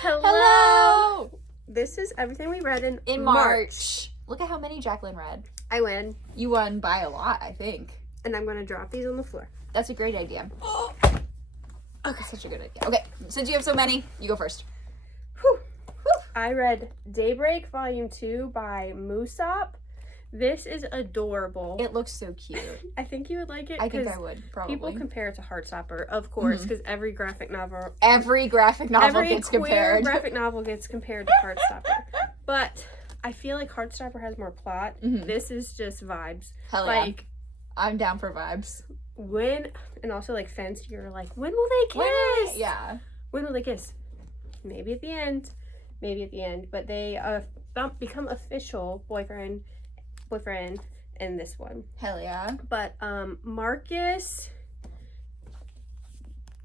Hello! This is everything we read in March. Look at how many Jaclyn read. I win. You won by a lot, I think. And I'm going to drop these on the floor. That's a great idea. Okay, such a good idea. Okay, since you have so many, you go first. Whew. I read Daybreak Volume 2 by Moosop. This is adorable. It looks so cute. I think you would like it. I think I would, probably. People compare it to Heartstopper, of course, because every graphic novel gets compared. Every graphic novel gets compared to Heartstopper. But I feel like Heartstopper has more plot. This is just vibes. Hell yeah. Like, I'm down for vibes. And also like Fence, you're like, when will they kiss? When will they kiss? Maybe at the end. But they become official boyfriend in this one. Hell yeah. But Marcus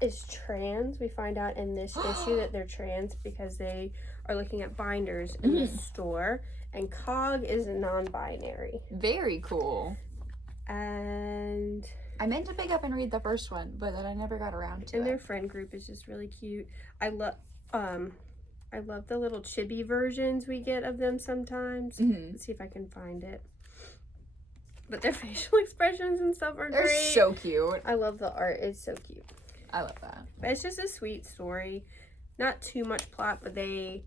is trans. We find out in this issue that they're trans because they are looking at binders in the store. And Gogh is non-binary. Very cool. And I meant to pick up and read the first one, but then I never got around to it. And their friend group is just really cute. I love the little chibi versions we get of them sometimes. Let's see if I can find it. But their facial expressions and stuff are great. They're so cute. I love the art. It's so cute. I love that. But it's just a sweet story. Not too much plot, but they,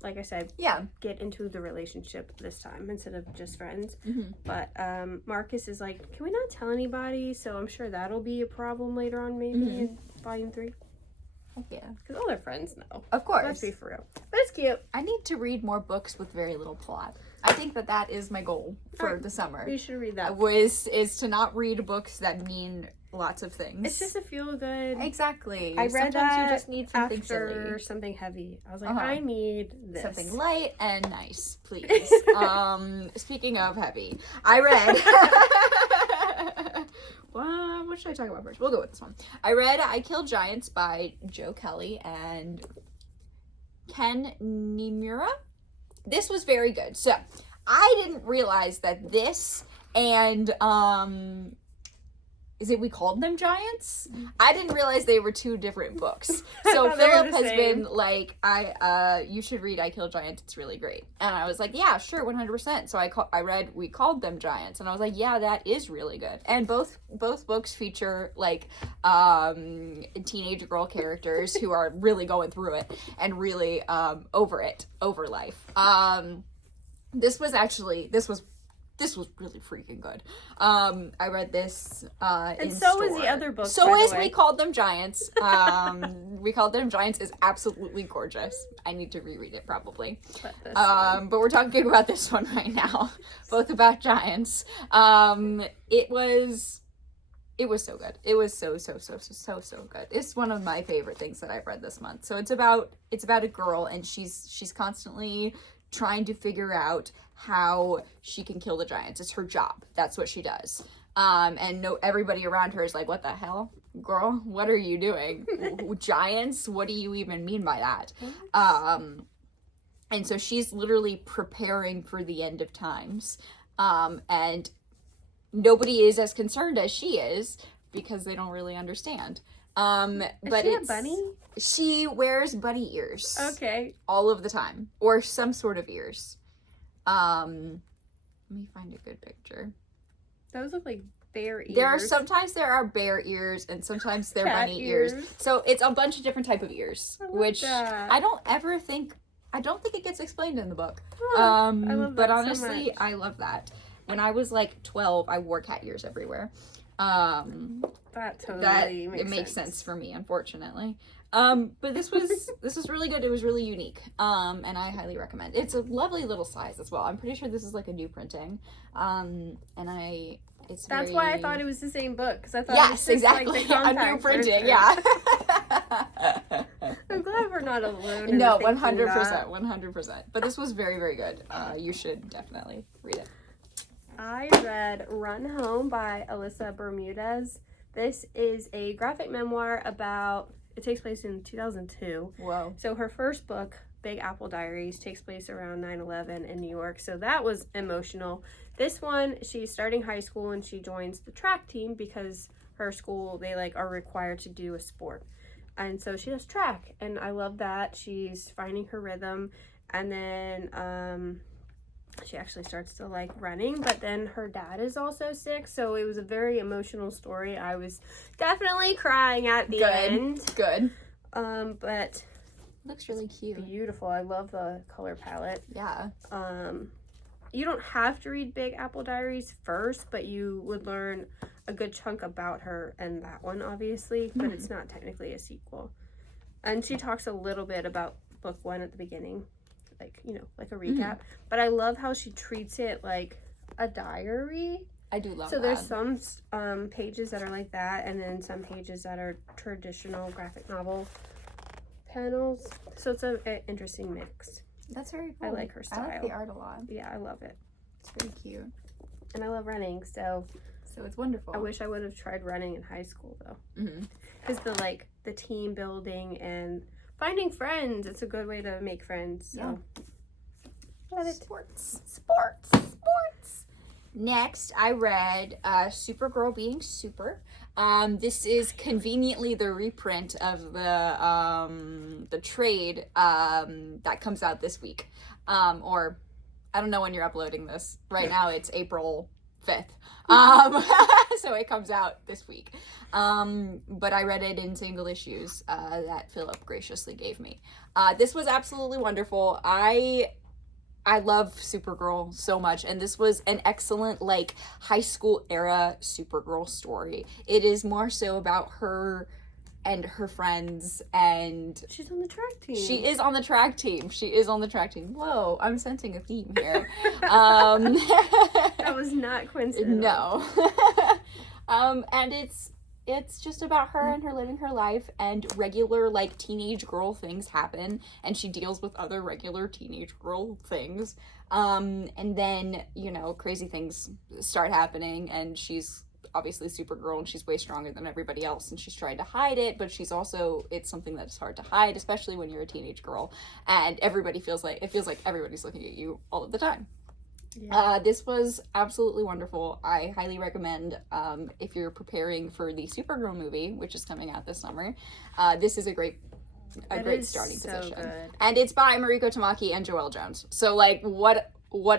like I said, get into the relationship this time instead of just friends. But Marcus is like, can we not tell anybody? So I'm sure that'll be a problem later on, maybe in Volume 3. Yeah. Because all their friends know. Of course. Let's be for real. But it's cute. I need to read more books with very little plot. I think that is my goal for the summer. You should read that. Is to not read books that mean lots of things. It's just a feel good. Exactly. I read Sometimes that you just need something after silly. Something heavy. I was like, I need this. Something light and nice, please. Speaking of heavy, I read what should I talk about first? We'll go with this one. I read I Kill Giants by Joe Kelly and Ken Niimura. This was very good. So I didn't realize that this and we called them giants? I didn't realize they were two different books. So Philip has been like, you should read I Kill Giants, it's really great. And I was like, yeah, sure, 100%. So I read We Called Them Giants, and I was like, yeah, that is really good. And both books feature like teenage girl characters who are really going through it and really over life. This was really freaking good. I read this and so was the other book. So is We Called Them Giants. We Called Them Giants is absolutely gorgeous. I need to reread it probably. But we're talking about this one right now. Both about giants. It was so good. It was so good. It's one of my favorite things that I've read this month. So it's about a girl, and she's constantly trying to figure out how she can kill the giants. It's her job. That's what she does. And everybody around her is like, what the hell? Girl, what are you doing? Giants? What do you even mean by that? And so she's literally preparing for the end of times. And nobody is as concerned as she is because they don't really understand. But is she a bunny? She wears bunny ears. Okay. All of the time. Or some sort of ears. Let me find a good picture. Those look like bear ears. Sometimes there are bear ears and sometimes they're bunny ears. So it's a bunch of different type of ears, which I don't think it gets explained in the book. I love that but honestly, so much. I love that. When I was like 12, I wore cat ears everywhere. That totally makes sense for me, unfortunately. But this was really good. It was really unique. And I highly recommend. It's a lovely little size as well. I'm pretty sure this is like a new printing. That's why I thought it was the same book, because I thought yes, it was just exactly. like a new printing, yeah. I'm glad we're not alone. No, 100%, 100%. But this was very, very good. You should definitely read it. I read Run Home by Alyssa Bermudez. This is a graphic memoir it takes place in 2002. Whoa. So her first book, Big Apple Diaries, takes place around 9/11 in New York. So that was emotional. This one, she's starting high school and she joins the track team because her school, they are required to do a sport. And so she does track, and I love that. She's finding her rhythm, and then she actually starts to like running, but then her dad is also sick, so it was a very emotional story. I was definitely crying at the end. Good. But looks really cute. Beautiful. I love the color palette. Yeah. You don't have to read Big Apple Diaries first, but you would learn a good chunk about her and that one, obviously, but it's not technically a sequel. And she talks a little bit about book 1 at the beginning, like, you know, like a recap. But I love how she treats it like a diary. I do love that. So there's some pages that are like that, and then some pages that are traditional graphic novel panels. So it's an interesting mix. That's very cool. I like her style. I like the art a lot. Yeah, I love it. It's very cute. And I love running, so it's wonderful. I wish I would have tried running in high school, though. Because the team building and finding friends, it's a good way to make friends. So. Yeah. Sports. Next, I read Supergirl Being Super. This is conveniently the reprint of the trade that comes out this week. Or I don't know when you're uploading this. Right now it's April 5th. So it comes out this week. But I read it in single issues that Philip graciously gave me. This was absolutely wonderful. I love Supergirl so much, and this was an excellent, like, high school era Supergirl story. It is more so about her and her friends, and she's on the track team. She is on the track team. Whoa, I'm sensing a theme here. That was not coincidental. No. And it's just about her and her living her life, and regular, like, teenage girl things happen, and she deals with other regular teenage girl things. And then, you know, crazy things start happening, and she's obviously Supergirl, and she's way stronger than everybody else, and she's trying to hide it, but she's also, it's something that's hard to hide, especially when you're a teenage girl, and it feels like everybody's looking at you all of the time. Yeah. This was absolutely wonderful. I highly recommend, if you're preparing for the Supergirl movie, which is coming out this summer, this is a great starting position. Good. And it's by Mariko Tamaki and Joelle Jones. So, like, what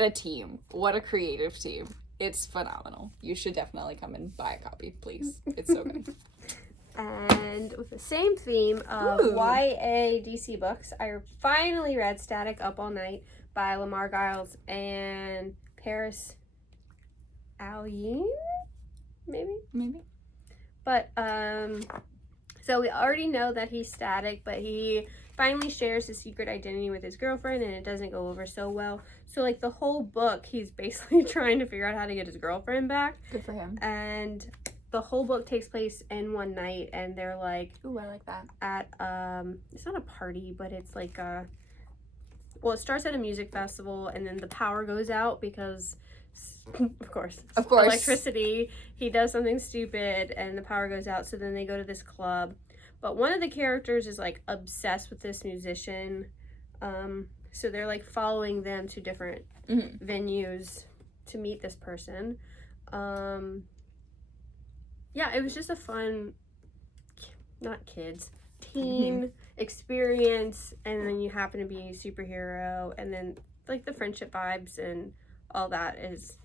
a team. What a creative team. It's phenomenal. You should definitely come and buy a copy, please. It's so good. And with the same theme of YA DC books, I finally read Static Up All Night by Lamar Giles and Paris Alien, maybe. But so we already know that he's Static, but he finally shares his secret identity with his girlfriend, and it doesn't go over so well. So, like, the whole book, he's basically trying to figure out how to get his girlfriend back. Good for him. And the whole book takes place in one night, and they're like, ooh, I like that. At it's not a party, but it's like a, well, it starts at a music festival, and then the power goes out because of course electricity. He does something stupid and the power goes out, so then they go to this club, but one of the characters is like obsessed with this musician, so they're like following them to different venues to meet this person. Yeah, it was just a fun, not kids, teen experience, and then you happen to be a superhero, and then like the friendship vibes and all that is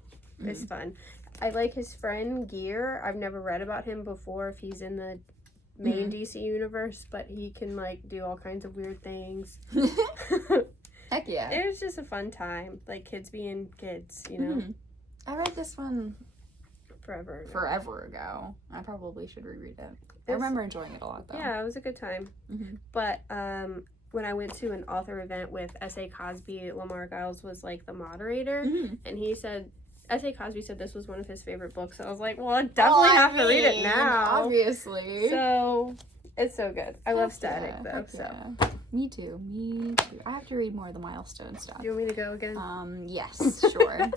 fun. I like his friend Gear. I've never read about him before, if he's in the main DC universe, but he can like do all kinds of weird things. Heck yeah. It was just a fun time, like kids being kids, you know. I read this one forever ago. I probably should reread it. I remember enjoying it a lot, though. Yeah, it was a good time. But when I went to an author event with S.A. Cosby, Lamar Giles was like the moderator, and he said, S.A. Cosby said this was one of his favorite books. So I was like, well, I definitely have to read it now. Obviously. So it's so good. I love Static, though. So. Yeah. Me too. I have to read more of the Milestone stuff. Do you want me to go again? Yes, sure.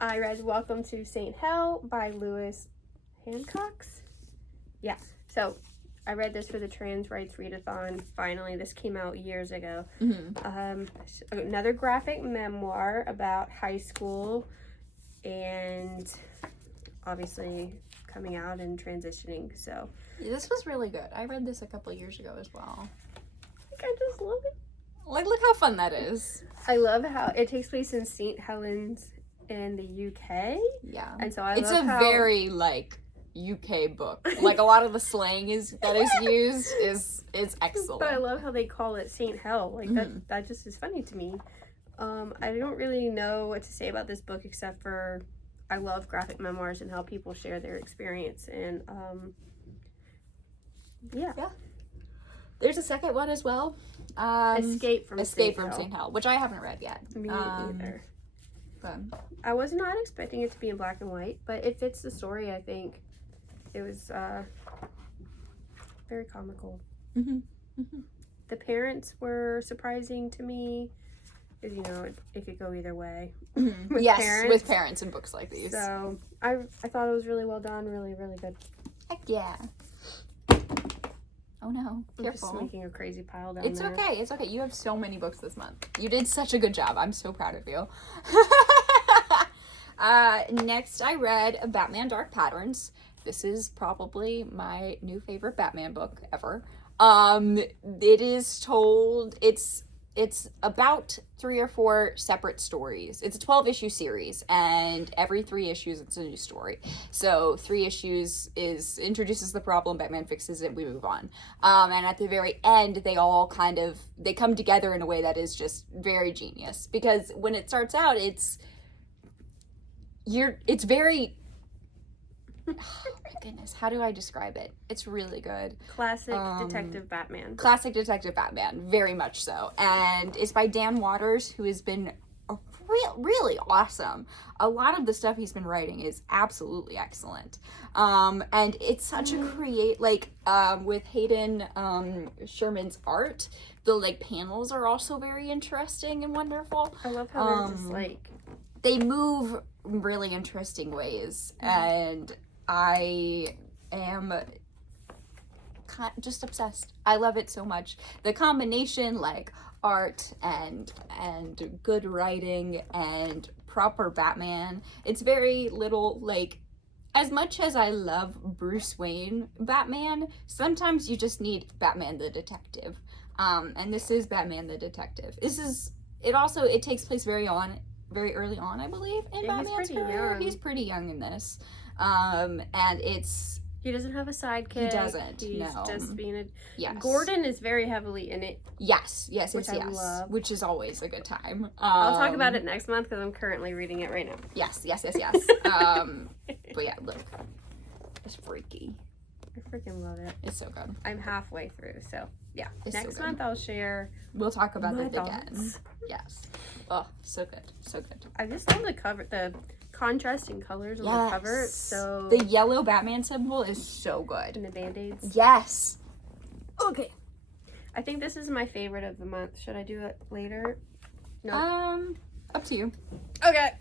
I read Welcome to St. Hell by Lewis Hancox. Yeah, so I read this for the Trans Rights Readathon. Finally, this came out years ago. Another graphic memoir about high school, and obviously coming out and transitioning. So this was really good. I read this a couple years ago as well. I just love it. Like, look how fun that is. I love how it takes place in St. Helens in the UK. Yeah. And so it's a very, like, UK book. Like, a lot of the slang that is used is excellent. But I love how they call it St. Hell. Like, that just is funny to me. I don't really know what to say about this book except for I love graphic memoirs and how people share their experience. And, yeah. There's a second one as well. Escape from St. Hell, which I haven't read yet. Me either. But I was not expecting it to be in black and white, but it fits the story, I think. It was very comical. The parents were surprising to me, because, you know, it could go either way. With parents in books like these. So, I thought it was really well done, really, really good. Heck yeah. Oh no, careful. I'm just making a crazy pile down there. It's okay. You have so many books this month. You did such a good job. I'm so proud of you. Next, I read Batman Dark Patterns. This is probably my new favorite Batman book ever. It's about 3 or 4 separate stories. It's a 12-issue series, and every 3 issues it's a new story. So 3 issues introduces the problem, Batman fixes it, we move on. And at the very end, they all they come together in a way that is just very genius. Because when it starts out, it's very... Oh my goodness, how do I describe it? It's really good. Classic Detective Batman. Classic Detective Batman, very much so. And it's by Dan Watters, who has been really awesome. A lot of the stuff he's been writing is absolutely excellent. And it's such a with Hayden Sherman's art, the panels are also very interesting and wonderful. I love how they're just they move really interesting ways, and I am just obsessed. I love it so much. The combination, art and good writing and proper Batman. It's very little, as much as I love Bruce Wayne Batman, sometimes you just need Batman the Detective. And this is Batman the Detective. It takes place very early on, I believe, in Batman's career. He's pretty young in this. And he doesn't have a sidekick. He doesn't. He's just being a... Yes. Gordon is very heavily in it. Yes. Which I love. Which is always a good time. I'll talk about it next month because I'm currently reading it right now. Yes. But yeah, look. It's freaky. I freaking love it. It's so good. I'm halfway through, so yeah. It's next so month I'll share. We'll talk about my it again. thoughts. Yes. Oh, so good. So good. I just love the cover, the contrasting colors on the cover. So the yellow Batman symbol is so good. And the band-aids. Yes. Okay. I think this is my favorite of the month. Should I do it later? No. Up to you. Okay.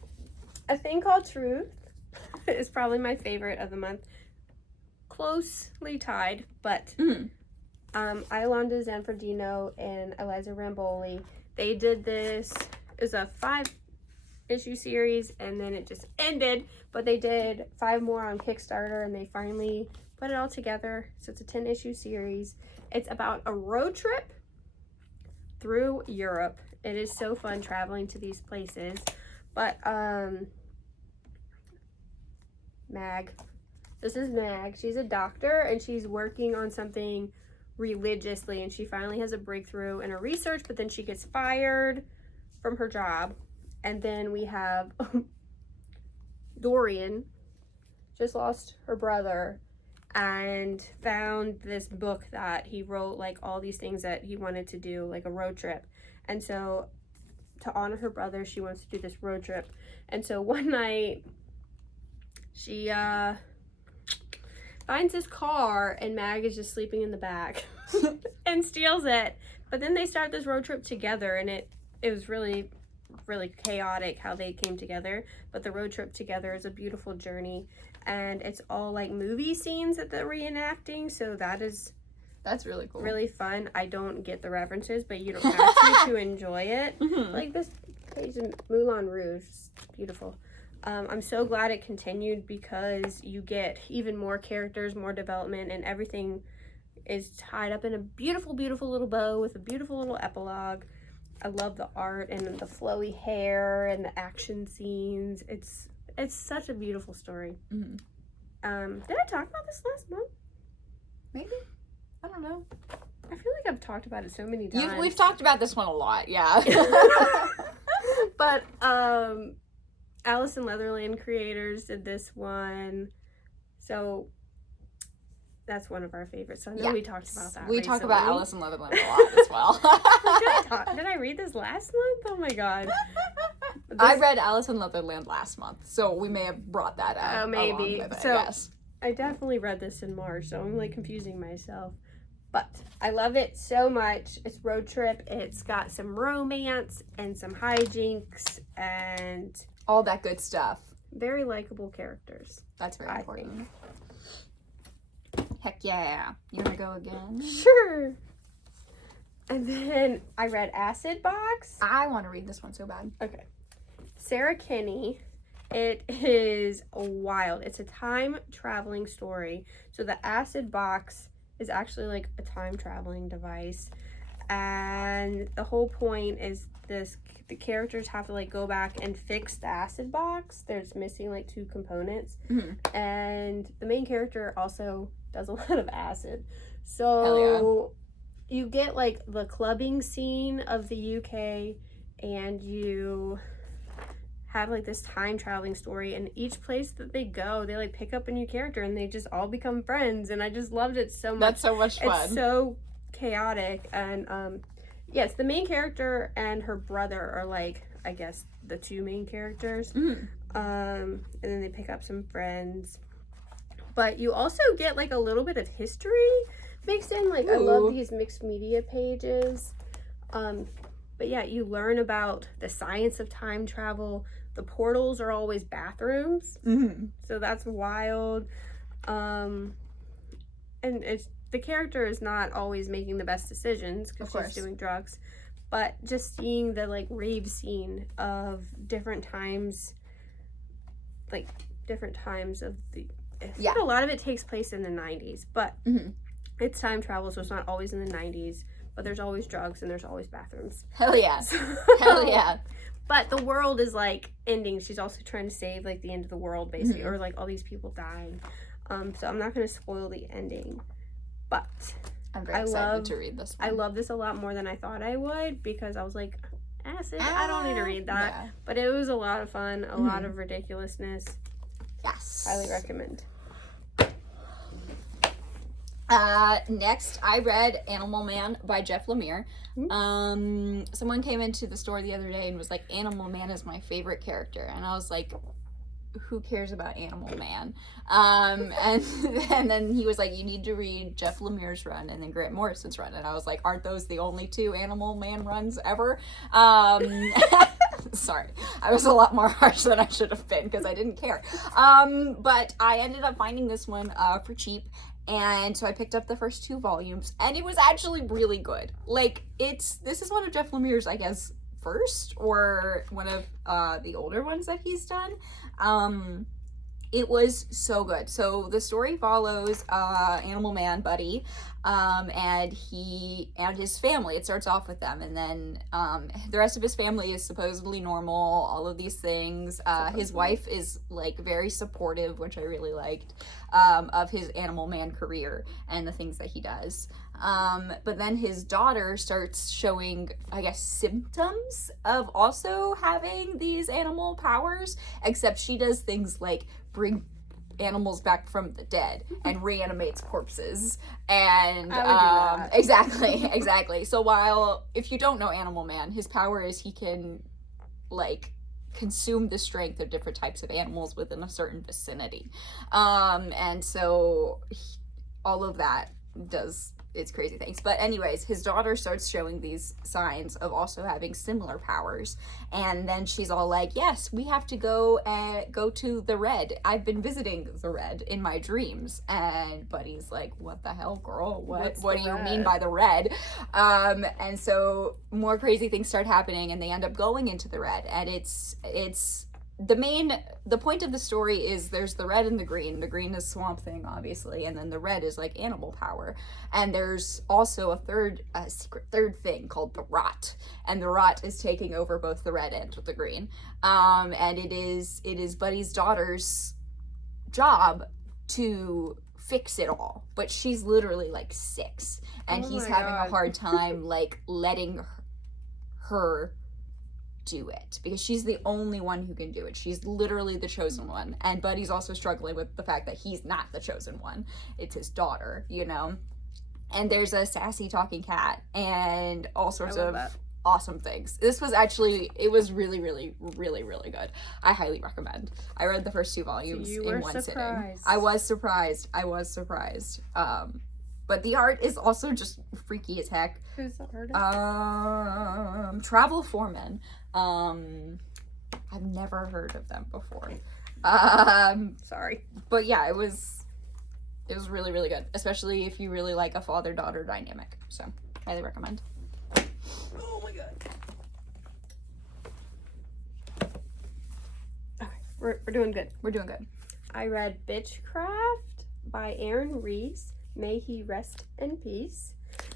A Thing Called Truth is probably my favorite of the month. Closely tied, but Iolanda Zanfordino and Eliza Ramboli, they did this. It was a 5-issue series, and then it just ended, but they did 5 more on Kickstarter, and they finally put it all together. So it's a 10-issue series. It's about a road trip through Europe. It is so fun traveling to these places. But Mag, this is Mag. She's a doctor, and she's working on something religiously, and she finally has a breakthrough in her research, but then she gets fired from her job. And then we have Dorian, just lost her brother, and found this book that he wrote, all these things that he wanted to do, like a road trip. And so to honor her brother, she wants to do this road trip. And so one night she finds this car, and Mag is just sleeping in the back and steals it. But then they start this road trip together, and it was really chaotic how they came together. But the road trip together is a beautiful journey, and it's all movie scenes that they're reenacting. So that's really cool, really fun. I don't get the references, but you don't have to enjoy it. Like this page in Moulin Rouge, beautiful. I'm so glad it continued because you get even more characters, more development, and everything is tied up in a beautiful, beautiful little bow with a beautiful little epilogue. I love the art and the flowy hair and the action scenes. It's such a beautiful story. Mm-hmm. Did I talk about this last month? Maybe. I don't know. I feel like I've talked about it so many times. We've talked about this one a lot, yeah. But Alice in Leatherland creators did this one. So that's one of our favorites. So I know we talked about that. We talk about Alice in Leatherland a lot as well. Did I read this last month? Oh my god. I read Alice in Leatherland last month, so we may have brought that up. Oh, maybe. Along with it, so yes. I definitely read this in March, so I'm like confusing myself. But I love it so much. It's road trip. It's got some romance and some hijinks and all that good stuff. Very likable characters. That's very important. Heck yeah. You want to go again? Sure. And then I read Acid Box. I want to read this one so bad. Okay. Sarah Kinney. It is wild. It's a time traveling story. So the Acid Box is actually like a time traveling device. And the whole point is the characters have to like go back and fix the acid box. There's missing like 2 components. Mm-hmm. And the main character also does a lot of acid. So you get like the clubbing scene of the UK, and you have like this time traveling story, and each place that they go, they like pick up a new character and they just all become friends, and I just loved it so much. That's so much fun. It's so chaotic. And yes, the main character and her brother are like, I guess, the 2 main characters. Mm-hmm. And then they pick up some friends, but you also get like a little bit of history mixed in. Like, ooh. I love these mixed media pages. But yeah, you learn about the science of time travel. The portals are always bathrooms. Mm-hmm. So that's wild. And the character is not always making the best decisions because she's doing drugs. But just seeing the like rave scene of different times of the... Yeah. A lot of it takes place in the 90s, but it's time travel, so it's not always in the 90s. But there's always drugs and there's always bathrooms. Hell yeah. Hell yeah. But the world is like ending. She's also trying to save like the end of the world, basically, or like all these people dying. So I'm not going to spoil the ending. But I'm very excited to read this one. I love this a lot more than I thought I would, because I was like, acid, I don't need to read that. Yeah. But it was a lot of fun, a lot of ridiculousness. Yes. Highly recommend. Next, I read Animal Man by Jeff Lemire. Someone came into the store the other day and was like, Animal Man is my favorite character. And I was like, who cares about Animal Man? And then he was like, you need to read Jeff Lemire's run and then Grant Morrison's run. And I was like, aren't those the only 2 Animal Man runs ever? Sorry, I was a lot more harsh than I should have been because I didn't care. But I ended up finding this one for cheap. And so I picked up the first 2 volumes, and it was actually really good. Like, this is one of Jeff Lemire's, I guess, first, or one of the older ones that he's done. It was so good. So the story follows Animal Man Buddy, and he and his family. It starts off with them, and then the rest of his family is supposedly normal, all of these things. His wife is like very supportive, which I really liked, of his Animal Man career and the things that he does. But then his daughter starts showing, I guess, symptoms of also having these animal powers, except she does things like bring animals back from the dead and reanimates corpses. And exactly. So while, if you don't know Animal Man, his power is he can like consume the strength of different types of animals within a certain vicinity. And so all of that does it's crazy things. But anyways, his daughter starts showing these signs of also having similar powers, and then she's all like, yes, we have to go to the Red. I've been visiting the Red in my dreams. And Buddy's like, what the hell, girl? What do you mean by the Red? And so more crazy things start happening, and they end up going into the Red, and it's the point of the story is there's the red and the green. The green is Swamp Thing, obviously, and then the red is like animal power. And there's also a secret third thing called the Rot, and the Rot is taking over both the red and the green. And it is Buddy's daughter's job to fix it all, but she's literally like 6, and he's having a hard time like letting her do it because she's the only one who can do it. She's literally the chosen one, and Buddy's also struggling with the fact that he's not the chosen one. It's his daughter, you know. And there's a sassy talking cat and all sorts of awesome things. This was actually, it was really, really, really, really good. I highly recommend. I read the first 2 volumes in one sitting. I was surprised. But the art is also just freaky as heck. Who's the artist? Travel Foreman. I've never heard of them before. Sorry. But yeah, it was really, really good, especially if you really like a father-daughter dynamic. So, highly recommend. Oh my god. Okay, we're doing good. We're doing good. I read BytchCraft by Aaron Reese. May he rest in peace.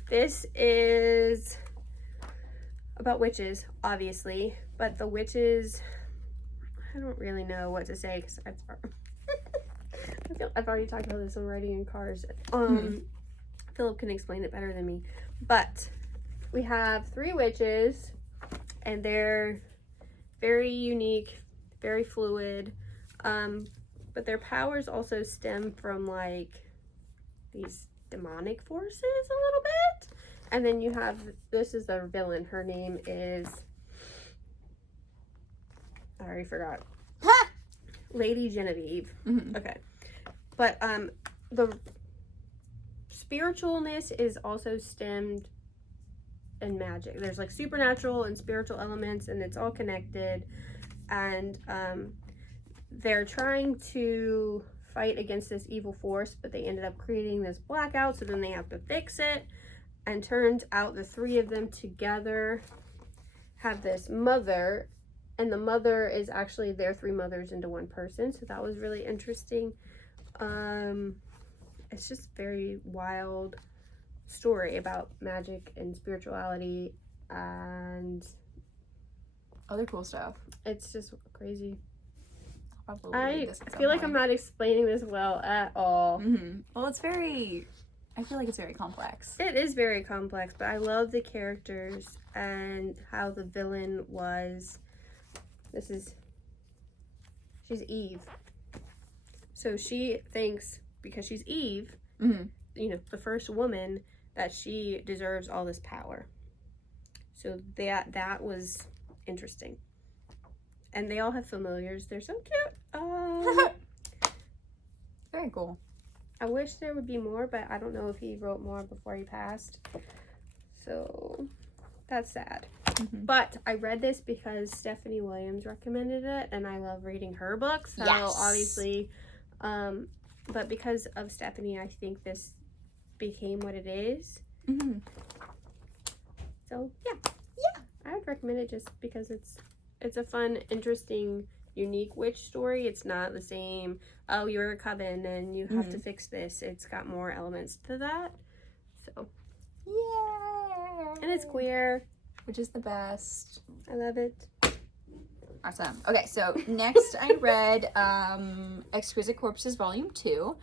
This is about witches, obviously, but the witches, I don't really know what to say because I've already talked about this on Writing in Cars. Philip can explain it better than me, but we have 3 witches, and they're very unique, very fluid, but their powers also stem from like these demonic forces a little bit. And then you have, this is the villain, her name is, I already forgot. Lady Genevieve. Okay. But the spiritualness is also stemmed in magic. There's like supernatural and spiritual elements, and it's all connected. And they're trying to fight against this evil force, but they ended up creating this blackout, so then they have to fix it. And turns out the 3 of them together have this mother, and the mother is actually their 3 mothers into one person, so that was really interesting. It's just very wild story about magic and spirituality and other cool stuff. It's just crazy. I feel like I'm not explaining this well at all. Well, I feel like it's very complex. It is very complex, but I love the characters and how the villain was. She's Eve. So she thinks, because she's Eve, you know, the first woman, that she deserves all this power. So that was interesting. And they all have familiars. They're so cute. Very cool. I wish there would be more, but I don't know if he wrote more before he passed. So that's sad. But I read this because Stephanie Williams recommended it, and I love reading her books. So obviously, but because of Stephanie, I think this became what it is. So yeah, I would recommend it just because it's a fun, interesting, unique witch story. It's not the same, oh, you're a coven and you have to fix this. It's got more elements to that. So yeah, and it's queer, which is the best. I love it. Awesome. Okay, so next I read Exquisite Corpses Volume 2.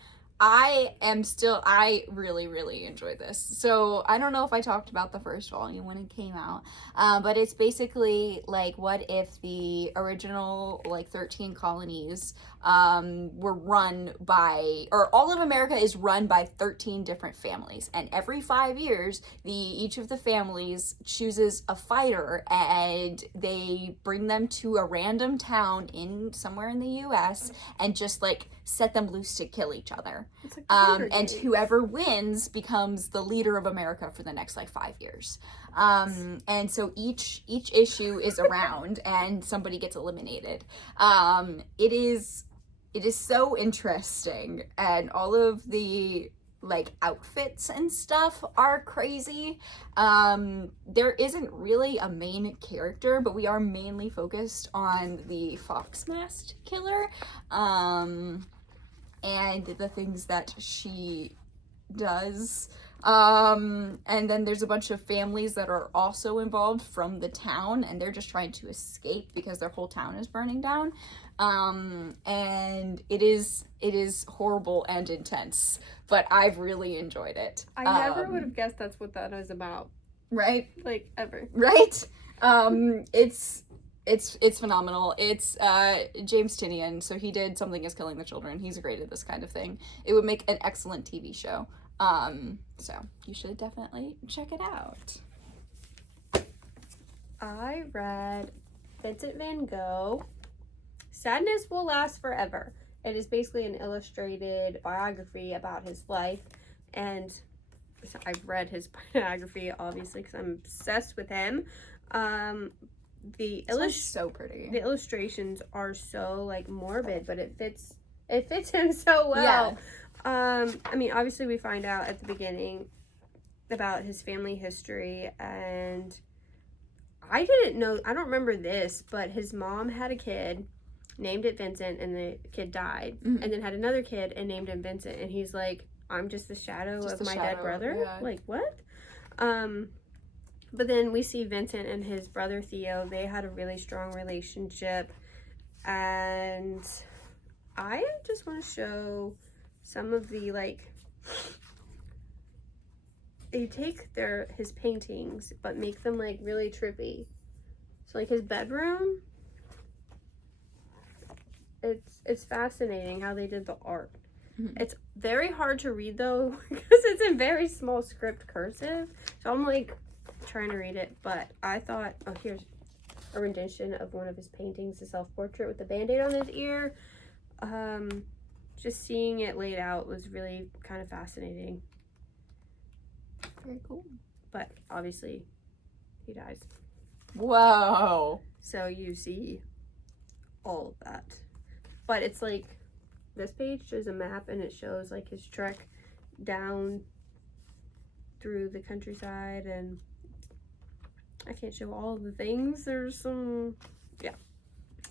I really, really enjoyed this. So I don't know if I talked about the first volume when it came out, but it's basically like, what if the original like 13 colonies were run by, or all of America is run by 13 different families, and every 5 years each of the families chooses a fighter and they bring them to a random town somewhere in the US and just like set them loose to kill each other. And whoever wins becomes the leader of America for the next like 5 years. And so each issue is around and somebody gets eliminated. It is so interesting, and all of the like outfits and stuff are crazy. There isn't really a main character, but we are mainly focused on the fox masked killer, and the things that she does. And then there's a bunch of families that are also involved from the town, and they're just trying to escape because their whole town is burning down. And it is horrible and intense, but I've really enjoyed it. I never would have guessed that's what that is about. Right? Like, ever. Right? It's phenomenal. It's James Tinian, so he did Something Is Killing the Children. He's great at this kind of thing. It would make an excellent TV show. So you should definitely check it out. I read Vincent van Gogh, Sadness Will Last Forever. It is basically an illustrated biography about his life, and I've read his biography, obviously, because I'm obsessed with him. So pretty. The illustrations are so, like, morbid, but it fits him so well. Yeah. I mean, obviously we find out at the beginning about his family history, and I don't remember this, but his mom had a kid, named it Vincent, and the kid died, and then had another kid and named him Vincent, and he's like, I'm just the shadow of my dead brother? Yeah. Like, what? But then we see Vincent and his brother Theo. They had a really strong relationship, and I just want to show some of the, like, they take his paintings but make them, like, really trippy. So, like, his bedroom, it's fascinating how they did the art. It's very hard to read, though, because it's in very small script cursive, so I'm, like, trying to read it. But I thought, oh, here's a rendition of one of his paintings, a self-portrait with a band-aid on his ear. Just seeing it laid out was really kind of fascinating. Very cool. But obviously, he dies. Whoa. So you see all of that. But it's like, this page is a map, and it shows, like, his trek down through the countryside, and I can't show all of the things. There's some, yeah.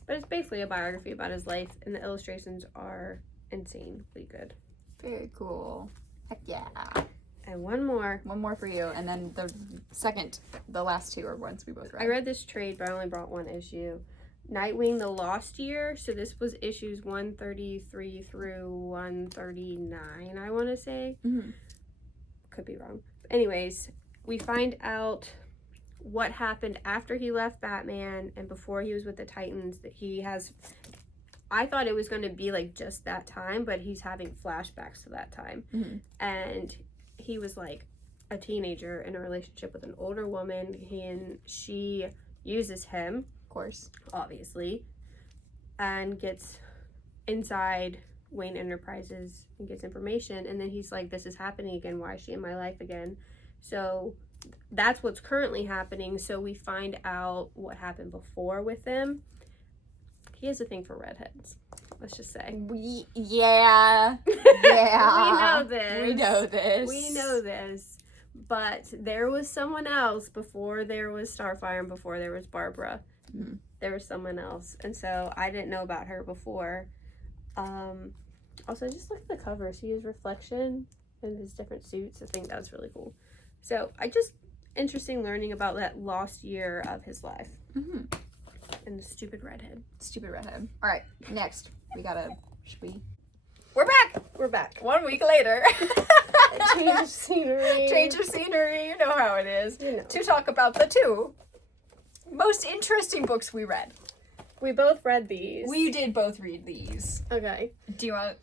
But it's basically a biography about his life, and the illustrations are insanely good. Very cool. Heck yeah. And one more for you, and then the last two are ones we both read. I read this trade, but I only brought one issue. Nightwing, The Lost Year. So this was issues 133 through 139, I want to say. Could be wrong. Anyways, we find out what happened after he left Batman and before he was with the Titans, that he has, I thought it was going to be like just that time, but he's having flashbacks to that time. And he was like a teenager in a relationship with an older woman, and she uses him, of course, obviously, and gets inside Wayne Enterprises and gets information, and then he's like, this is happening again, why is she in my life again? So that's what's currently happening. So we find out what happened before with him. He has a thing for redheads, let's just say. Yeah. We know this. But there was someone else before there was Starfire and before there was Barbara. There was someone else. And so I didn't know about her before. Also, just look at the cover. She has reflection in his different suits. I think that was really cool. So interesting learning about that lost year of his life. And the stupid redhead. All right, next. We're back. 1 week later. Change of scenery. You know how it is. To talk about the two most interesting books we read. We both read these. We did both read these. Okay. Do you want...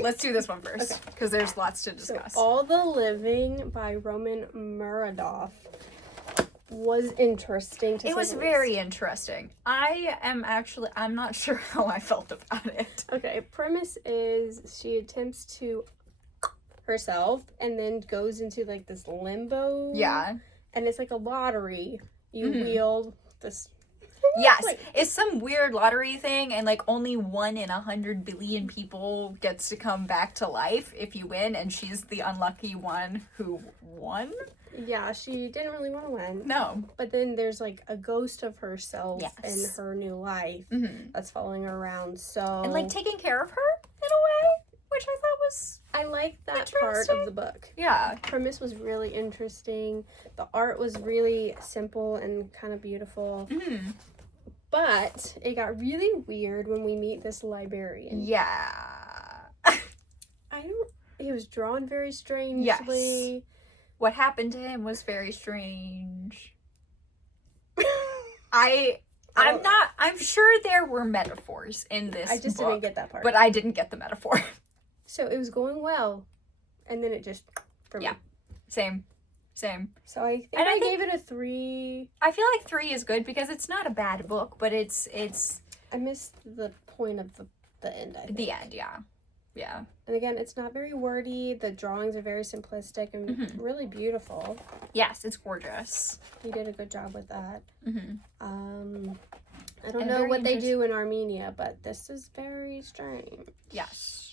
Let's do this one first, because there's lots to discuss. So, All the Living by Roman Muradov was interesting to say. It was very interesting. I'm not sure how I felt about it. Okay, premise is she attempts to herself and then goes into like this limbo. Yeah. And it's like a lottery. You wield this Yes, like, it's some weird lottery thing, and like only 1 in 100 billion people gets to come back to life if you win, and she's the unlucky one who won. Yeah, she didn't really want to win. No. But then there's like a ghost of herself in her new life that's following her around. So and like taking care of her in a way, which I thought was like that part of the book. Yeah. The premise was really interesting. The art was really simple and kind of beautiful. But it got really weird when we meet this librarian. Yeah. He was drawn very strangely. Yes. What happened to him was very strange. I'm sure there were metaphors in this I just book, didn't get that part. but I didn't get the metaphor. So it was going well, and then it just, for me. Same. So I think I gave it a 3. I feel like 3 is good because it's not a bad book, but it's. I missed the point of the end, I think. The end, yeah. And again, it's not very wordy. The drawings are very simplistic and really beautiful. Yes, it's gorgeous. He did a good job with that. I don't know what they do in Armenia, but this is very strange. Yes.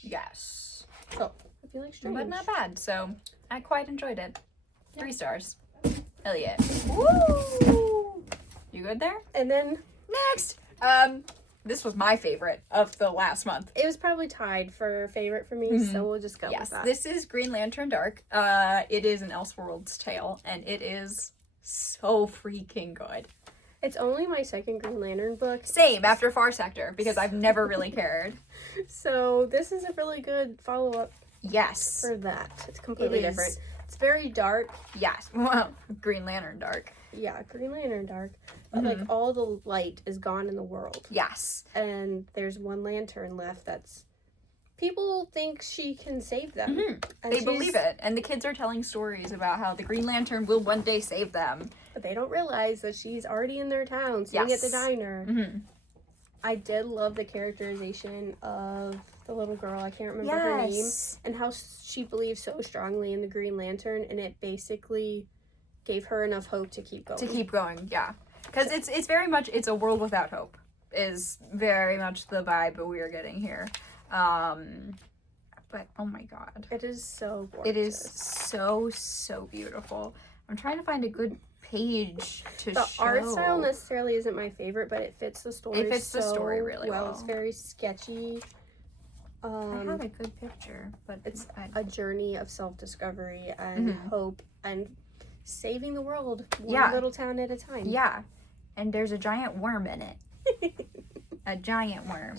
So, I feel like strange. But not bad, so I quite enjoyed it. 3 stars. Hell yeah. Woo! You good there? And then... Next! This was my favorite of the last month. It was probably tied for favorite for me, so we'll just go with that. This is Green Lantern Dark. It is an Elseworlds tale, and it is so freaking good. It's only my second Green Lantern book. Same, after Far Sector, because I've never really cared. So this is a really good follow-up. Yes. For that. It's completely different. It's very dark. Yes. Well, Green Lantern Dark. Yeah, Green Lantern Dark. But like all the light is gone in the world. Yes. And there's one lantern left that's... People think she can save them. They believe it. And the kids are telling stories about how the Green Lantern will one day save them. But they don't realize that she's already in their town, sitting at the diner. I did love the characterization of the little girl. I can't remember her name. And how she believes so strongly in the Green Lantern. And it basically gave her enough hope to keep going. Yeah. Because it's very much, it's a world without hope. Is very much the vibe that we are getting here. But oh my god. It is so gorgeous. It is so beautiful. I'm trying to find a good page to show. The art style necessarily isn't my favorite, but it fits the story. It fits the story really well. It's very sketchy. I have a good picture, but it's a journey of self-discovery and hope and saving the world one little town at a time. Yeah. And there's a giant worm in it. A giant worm.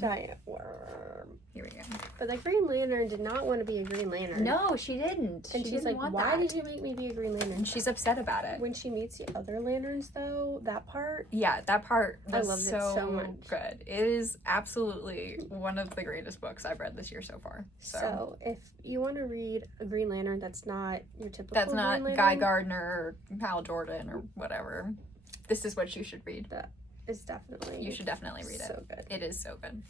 Here we go. But the Green Lantern did not want to be a Green Lantern. No, she didn't. And she's like, why did you make me be a Green Lantern? And she's upset about it. When she meets the other lanterns, though, that part... Yeah, that part was I loved it so much. Good. It is absolutely one of the greatest books I've read this year so far. So if you want to read a Green Lantern that's not your typical That's not Green Lantern, Guy Gardner or Hal Jordan or whatever, this is what you should read. You should definitely read it. So good. It is so good.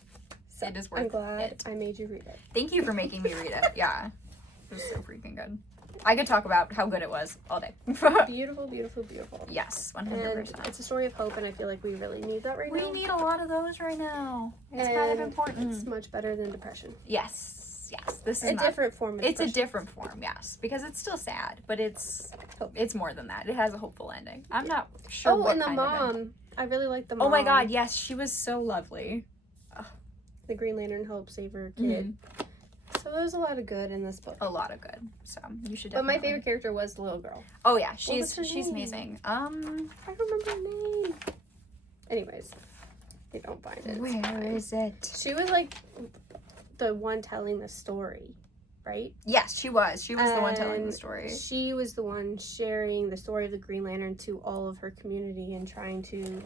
So it is worth I'm glad it. I made you read it. Thank you for making me read it. Yeah. It was so freaking good. I could talk about how good it was all day. Beautiful, beautiful, beautiful. Yes, 100%. And it's a story of hope, and I feel like we really need that right now. We need a lot of those right now. It's kind of important. It's much better than depression. Yes. This is a different form of depression. It's a different form, yes. Because it's still sad, but it's more than that. It has a hopeful ending. I'm not sure what and the kind mom. I really like the mom. Oh my god, yes. She was so lovely. The Green Lantern helped save her kid. So there's a lot of good in this book. A lot of good. So you should definitely. But my favorite character was the little girl. Oh yeah, she's amazing. I don't remember her name. Anyways, we don't find it. Where is it? She was like the one telling the story, right? Yes, she was. She was the one telling the story. She was the one sharing the story of the Green Lantern to all of her community and trying to.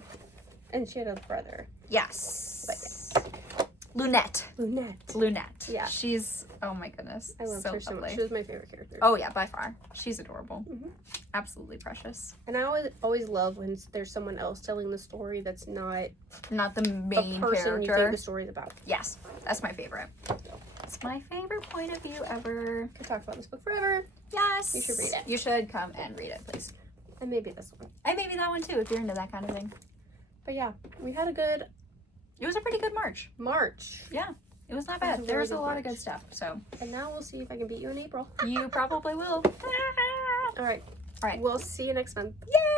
And she had a brother. Yes. Lunette. Yeah. She's, oh my goodness. I love her so much. She was my favorite character. Oh yeah, by far. She's adorable. Absolutely precious. And I always love when there's someone else telling the story that's not the main person character. you think the story's about. Yes, that's my favorite. It's my favorite point of view ever. Could talk about this book forever. Yes. You should read it. You should come and read it, please. And maybe this one. And maybe that one too, if you're into that kind of thing. But yeah, we had a good... It was a pretty good March. Yeah. It was not bad. There was a lot of good stuff, so. And now we'll see if I can beat you in April. You probably will. All right. All right. We'll see you next month. Yay!